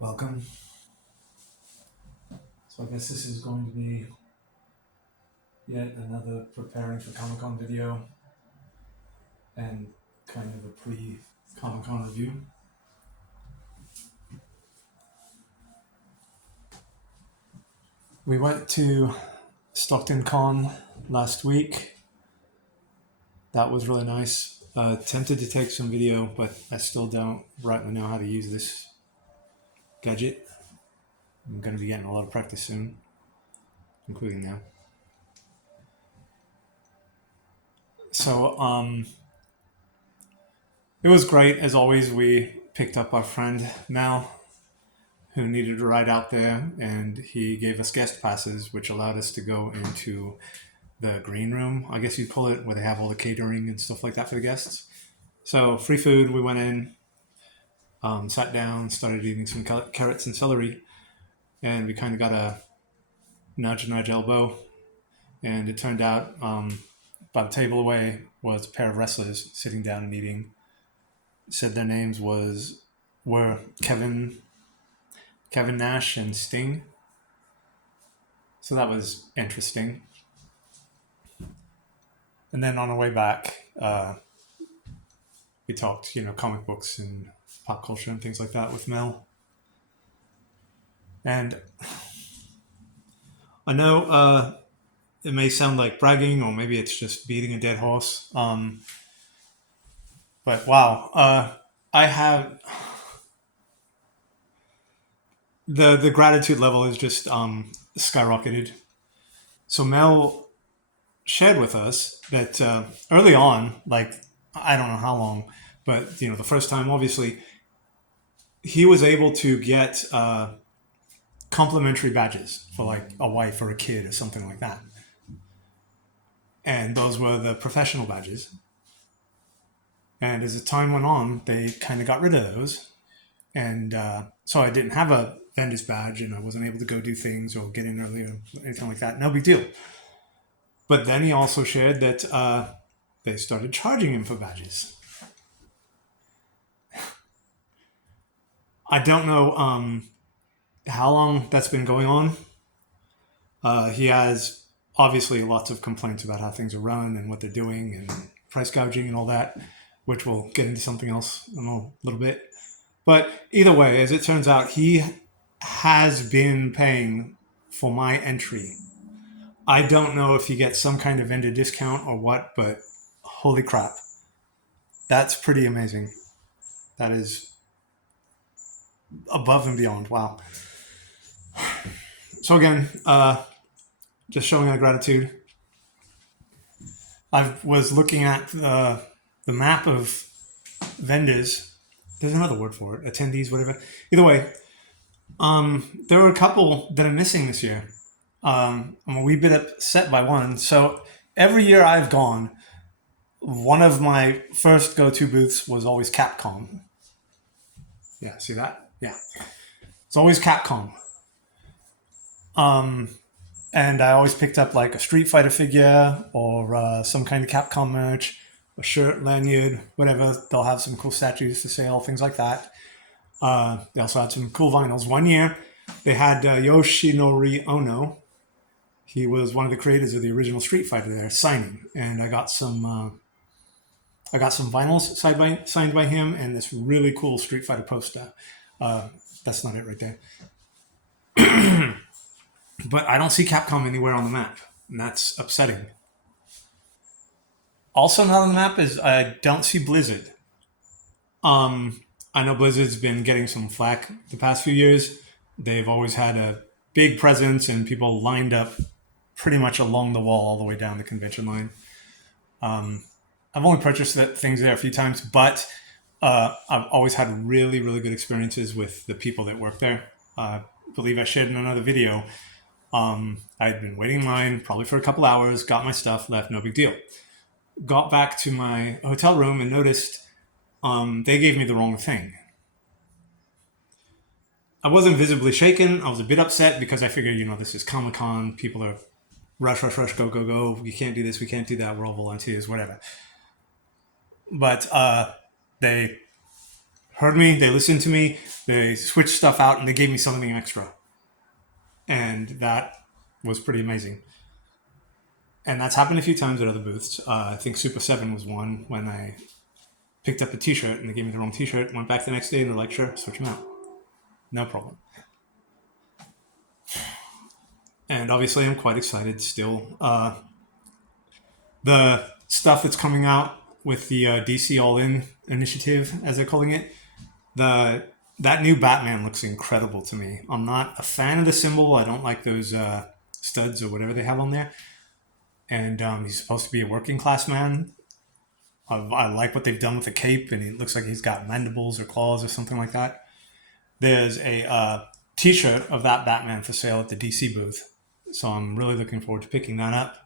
Welcome. So I guess this is going to be yet another preparing for ComicCon video and kind of a pre-ComicCon review. We went to Stockton Con last week. That was really nice. Tempted to take some video, but I still don't rightly know how to use this gadget. I'm going to be getting a lot of practice soon, including now. So, it was great. As always, we picked up our friend Mel, who needed a ride out there, and he gave us guest passes, which allowed us to go into the green room, I guess you'd call it, where they have all the catering and stuff like that for the guests. So free food, we went in, sat down, started eating some carrots and celery, and we kind of got a nudge elbow, and it turned out about a table away was a pair of wrestlers sitting down and eating. Said their names were Kevin Nash and Sting. So that was interesting. And then on our way back, we talked, comic books and pop culture and things like that with Mel. And I know it may sound like bragging, or maybe it's just beating a dead horse. But wow, I have the gratitude level is just skyrocketed. So Mel shared with us that early on, like I don't know how long, but the first time, obviously, he was able to get complimentary badges for like a wife or a kid or something like that, and those were the professional badges. And as the time went on, they kind of got rid of those, and so I didn't have a vendor's badge, and I wasn't able to go do things or get in early or anything like that. No big deal. But then he also shared that they started charging him for badges. I don't know how long that's been going on. He has obviously lots of complaints about how things are run and what they're doing and price gouging and all that, which we'll get into something else in a little bit. But either way, as it turns out, he has been paying for my entry. I don't know if he gets some kind of vendor discount or what, but holy crap. That's pretty amazing. That is above and beyond. Wow. So again, just showing our gratitude. I was looking at the map of vendors. There's another word for it. Attendees, whatever. Either way, there were a couple that are missing this year. I'm a wee bit upset by one. So every year I've gone, one of my first go-to booths was always Capcom. Yeah, see that? Yeah. It's always Capcom. And I always picked up like a Street Fighter figure or some kind of Capcom merch, a shirt, lanyard, whatever. They'll have some cool statues for sale, things like that. They also had some cool vinyls. One year, they had Yoshinori Ono. He was one of the creators of the original Street Fighter there, signing. And I got some vinyls signed by him and this really cool Street Fighter poster. That's not it right there. But I don't see Capcom anywhere on the map, and that's upsetting. Also not on the map is I don't see Blizzard. I know Blizzard's been getting some flack the past few years. They've always had a big presence and people lined up pretty much along the wall all the way down the convention line. I've only purchased things there a few times, but I've always had really, really good experiences with the people that work there. I believe I shared in another video. I had been waiting in line probably for a couple hours, got my stuff, left, no big deal. Got back to my hotel room and noticed they gave me the wrong thing. I wasn't visibly shaken. I was a bit upset because I figured, this is Comic-Con. People are rush, go, go, go. You can't do this, we can't do that. We're all volunteers, whatever. But they heard me, they listened to me, they switched stuff out, and they gave me something extra. And that was pretty amazing. And that's happened a few times at other booths. I think Super 7 was one when I picked up a t-shirt and they gave me the wrong t-shirt, went back the next day and they're like, sure, switch them out. No problem. And obviously I'm quite excited still. The stuff that's coming out with the DC All-In initiative, as they're calling it, that new Batman looks incredible to me. I'm not a fan of the symbol. I don't like those studs or whatever they have on there. And he's supposed to be a working class man. I like what they've done with the cape, and it looks like he's got mandibles or claws or something like that. There's a t-shirt of that Batman for sale at the DC booth. So I'm really looking forward to picking that up.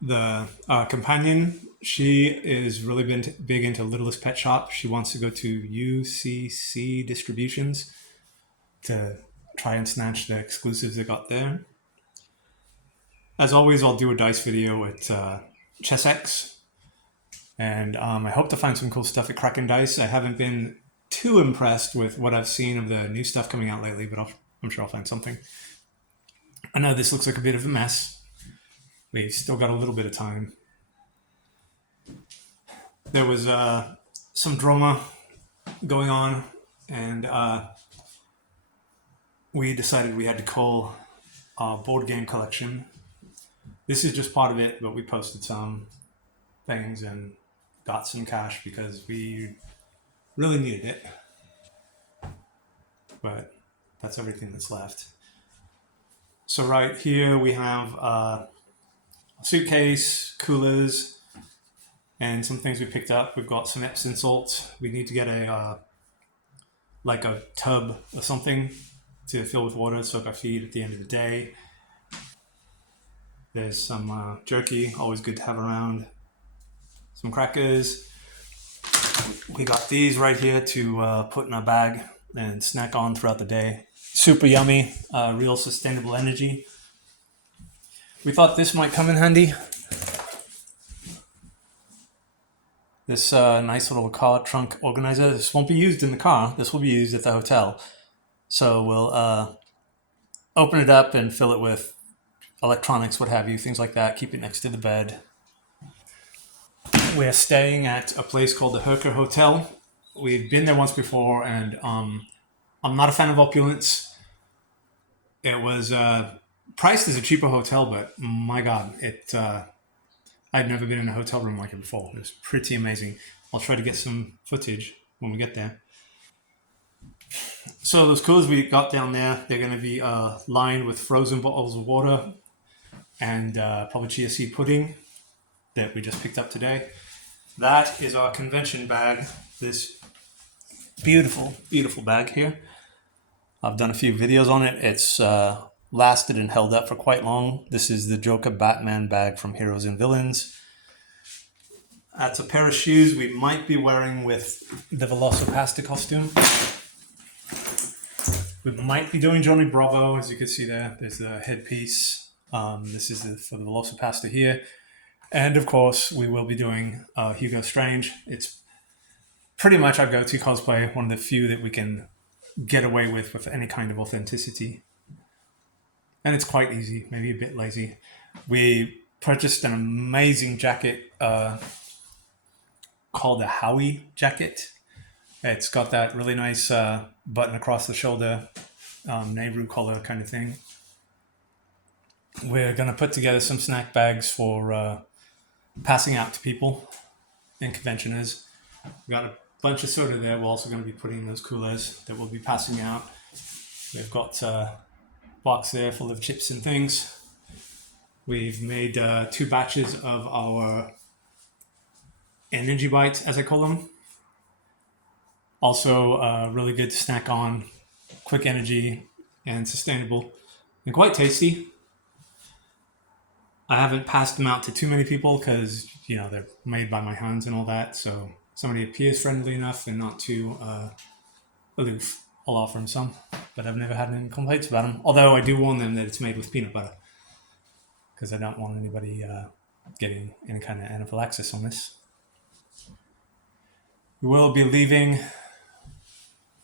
The companion, she is really been big into Littlest Pet Shop. She wants to go to UCC Distributions to try and snatch the exclusives they got there. As always, I'll do a dice video at ChessX, and I hope to find some cool stuff at Kraken Dice. I haven't been too impressed with what I've seen of the new stuff coming out lately, but I'm sure I'll find something. I know this looks like a bit of a mess. We've still got a little bit of time. There was some drama going on, and we decided we had to call our board game collection. This is just part of it, but we posted some things and got some cash because we really needed it. But that's everything that's left. So right here we have a suitcase, coolers, and some things we picked up. We've got some Epsom salt. We need to get a tub or something to fill with water, soak our feet at the end of the day. There's some jerky, always good to have around. Some crackers. We got these right here to put in our bag and snack on throughout the day. Super yummy, real sustainable energy. We thought this might come in handy. This nice little car trunk organizer. This won't be used in the car. This will be used at the hotel. So we'll open it up and fill it with electronics, what have you, things like that. Keep it next to the bed. We're staying at a place called the Herker Hotel. We've been there once before, and I'm not a fan of opulence. It was priced as a cheaper hotel, but my God, I'd never been in a hotel room like it before. It was pretty amazing. I'll try to get some footage when we get there. So those coolers we got down there, they're going to be lined with frozen bottles of water and probably chia seed pudding that we just picked up today. That is our convention bag. This beautiful, beautiful bag here. I've done a few videos on it. It's lasted and held up for quite long. This is the Joker Batman bag from Heroes and Villains. That's a pair of shoes we might be wearing with the Velocipasta costume. We might be doing Johnny Bravo, as you can see there. There's the headpiece. This is for the Velocipasta here. And of course, we will be doing Hugo Strange. It's pretty much our go-to cosplay, one of the few that we can get away with any kind of authenticity. And it's quite easy, maybe a bit lazy. We purchased an amazing jacket called a Howie jacket. It's got that really nice button across the shoulder, Nehru collar kind of thing. We're going to put together some snack bags for passing out to people and conventioners. We've got a bunch of soda there. We're also going to be putting in those coolers that we'll be passing out. We've got a box there full of chips and things. We've made 2 batches of our energy bites, as I call them. Also really good to snack on, quick energy and sustainable and quite tasty. I haven't passed them out to too many people because, they're made by my hands and all that. So somebody appears friendly enough and not too aloof, I'll offer them some. But I've never had any complaints about them. Although I do warn them that it's made with peanut butter because I don't want anybody getting any kind of anaphylaxis on this. We will be leaving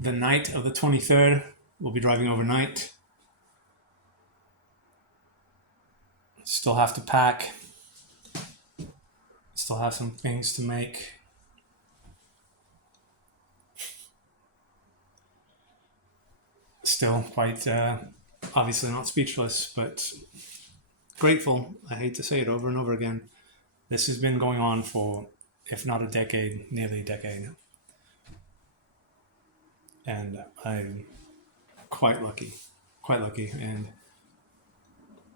the night of the 23rd. We'll be driving overnight. Still have to pack. Still have some things to make. Still quite obviously not speechless, but grateful. I hate to say it over and over again. This has been going on for, if not a decade, nearly a decade. And I'm quite lucky. And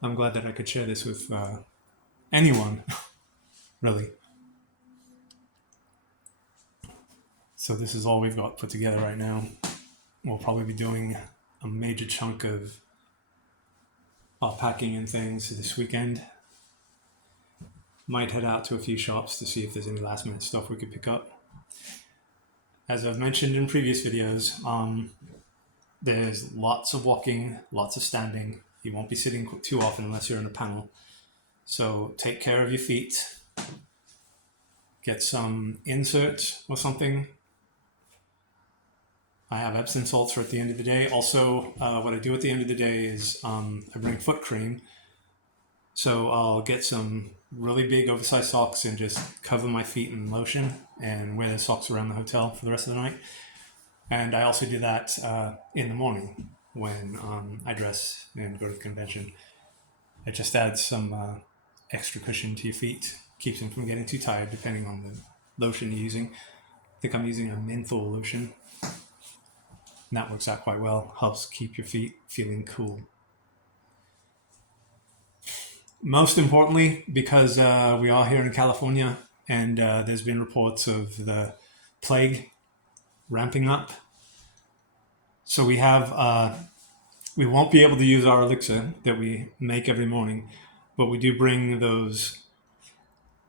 I'm glad that I could share this with anyone, really. So this is all we've got put together right now. We'll probably be doing a major chunk of packing and things this weekend. Might head out to a few shops to see if there's any last minute stuff we could pick up. As I've mentioned in previous videos, there's lots of walking, lots of standing. You won't be sitting too often unless you're in a panel. So take care of your feet. Get some inserts or something. I have Epsom salts for at the end of the day. Also, what I do at the end of the day is I bring foot cream. So I'll get some really big oversized socks and just cover my feet in lotion and wear the socks around the hotel for the rest of the night. And I also do that in the morning when I dress and go to the convention. It just adds some extra cushion to your feet, keeps them from getting too tired depending on the lotion you're using. I think I'm using a menthol lotion. And that works out quite well. Helps keep your feet feeling cool. Most importantly, because we are here in California and there's been reports of the plague ramping up. So we have, we won't be able to use our elixir that we make every morning, but we do bring those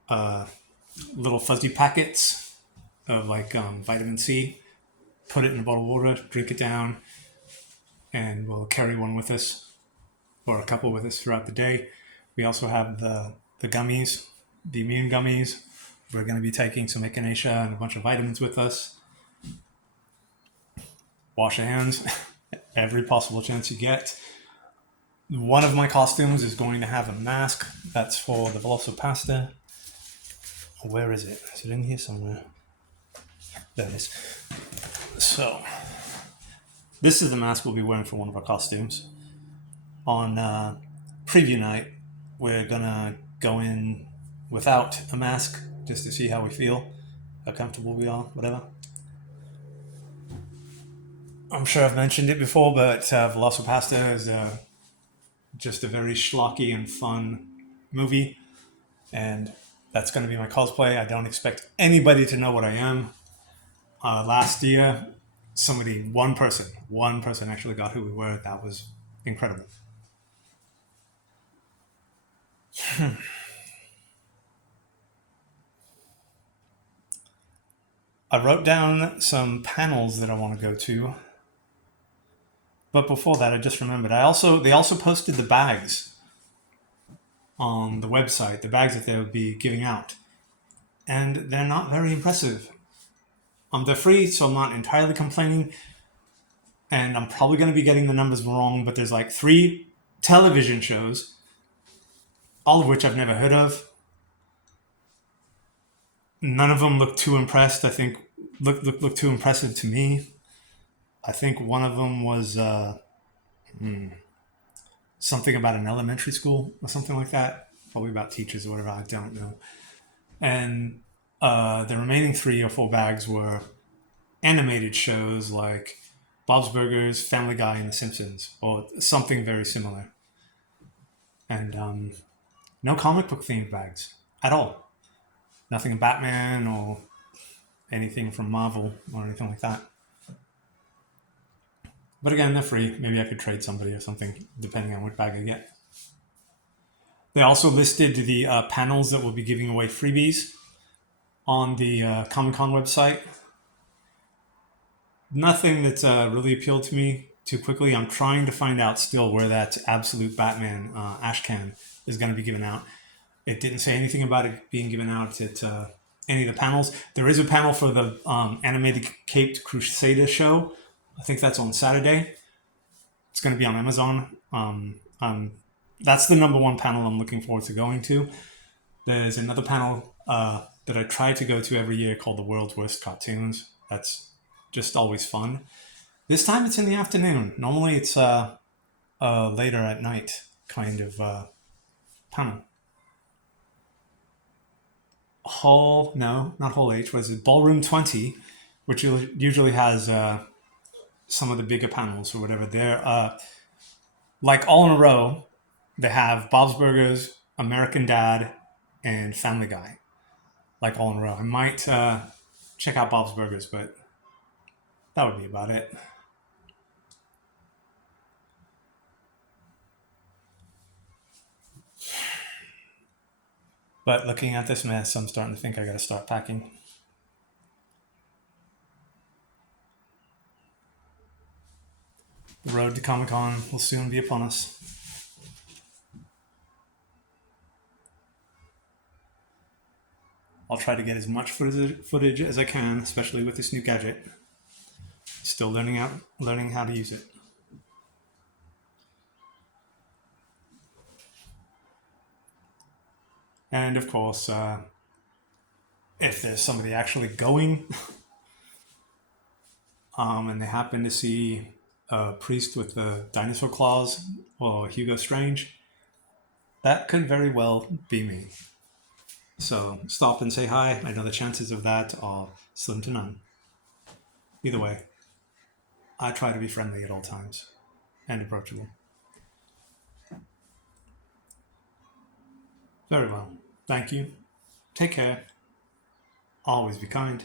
little fuzzy packets of like vitamin C, put it in a bottle of water, drink it down, and we'll carry one with us or a couple with us throughout the day. We also have the gummies, the immune gummies. We're going to be taking some echinacea and a bunch of vitamins with us. Wash your hands every possible chance you get. One of my costumes is going to have a mask. That's for the Velocipasta. Where is it? Is it in here somewhere? There it is. So, this is the mask we'll be wearing for one of our costumes. On preview night, we're gonna go in without a mask just to see how we feel, how comfortable we are, whatever. I'm sure I've mentioned it before, but Velocipasta is just a very schlocky and fun movie, and that's going to be my cosplay. I don't expect anybody to know what I am. Last year, one person actually got who we were. That was incredible. I wrote down some panels that I want to go to. But before that, I just remembered. They also posted the bags on the website, the bags that they'll be giving out. And they're not very impressive. They're free, so I'm not entirely complaining. And I'm probably going to be getting the numbers wrong, but there's like 3 television shows, all of which I've never heard of. None of them look too impressed. I think look too impressive to me. I think one of them was something about an elementary school or something like that. Probably about teachers or whatever. I don't know. And the remaining 3 or 4 bags were animated shows like Bob's Burgers, Family Guy, and The Simpsons, or something very similar. And no comic book themed bags at all. Nothing in Batman or anything from Marvel or anything like that. But again, they're free. Maybe I could trade somebody or something, depending on what bag I get. They also listed the panels that will be giving away freebies on the ComicCon website. Nothing that's really appealed to me too quickly. I'm trying to find out still where that Absolute Batman ashcan is going to be given out. It didn't say anything about it being given out at any of the panels. There is a panel for the animated Caped Crusader show. I think that's on Saturday. It's going to be on Amazon. That's the number one panel I'm looking forward to going to. There's another panel that I try to go to every year called the World's Worst Cartoons. That's just always fun. This time it's in the afternoon. Normally it's later at night kind of panel. Hall, no, not Hall H, was it Ballroom 20, which usually has some of the bigger panels or whatever. They're like all in a row. They have Bob's Burgers, American Dad, and Family Guy, like all in a row. I might check out Bob's Burgers, but that would be about it. But looking at this mess, I'm starting to think I gotta start packing. The road to Comic Con will soon be upon us. I'll try to get as much footage as I can, especially with this new gadget. Still learning how to use it. And of course, if there's somebody actually going, and they happen to see a priest with the dinosaur claws or Hugo Strange, that could very well be me. So stop and say hi. I know the chances of that are slim to none. Either way, I try to be friendly at all times and approachable. Very well. Thank you. Take care. Always be kind.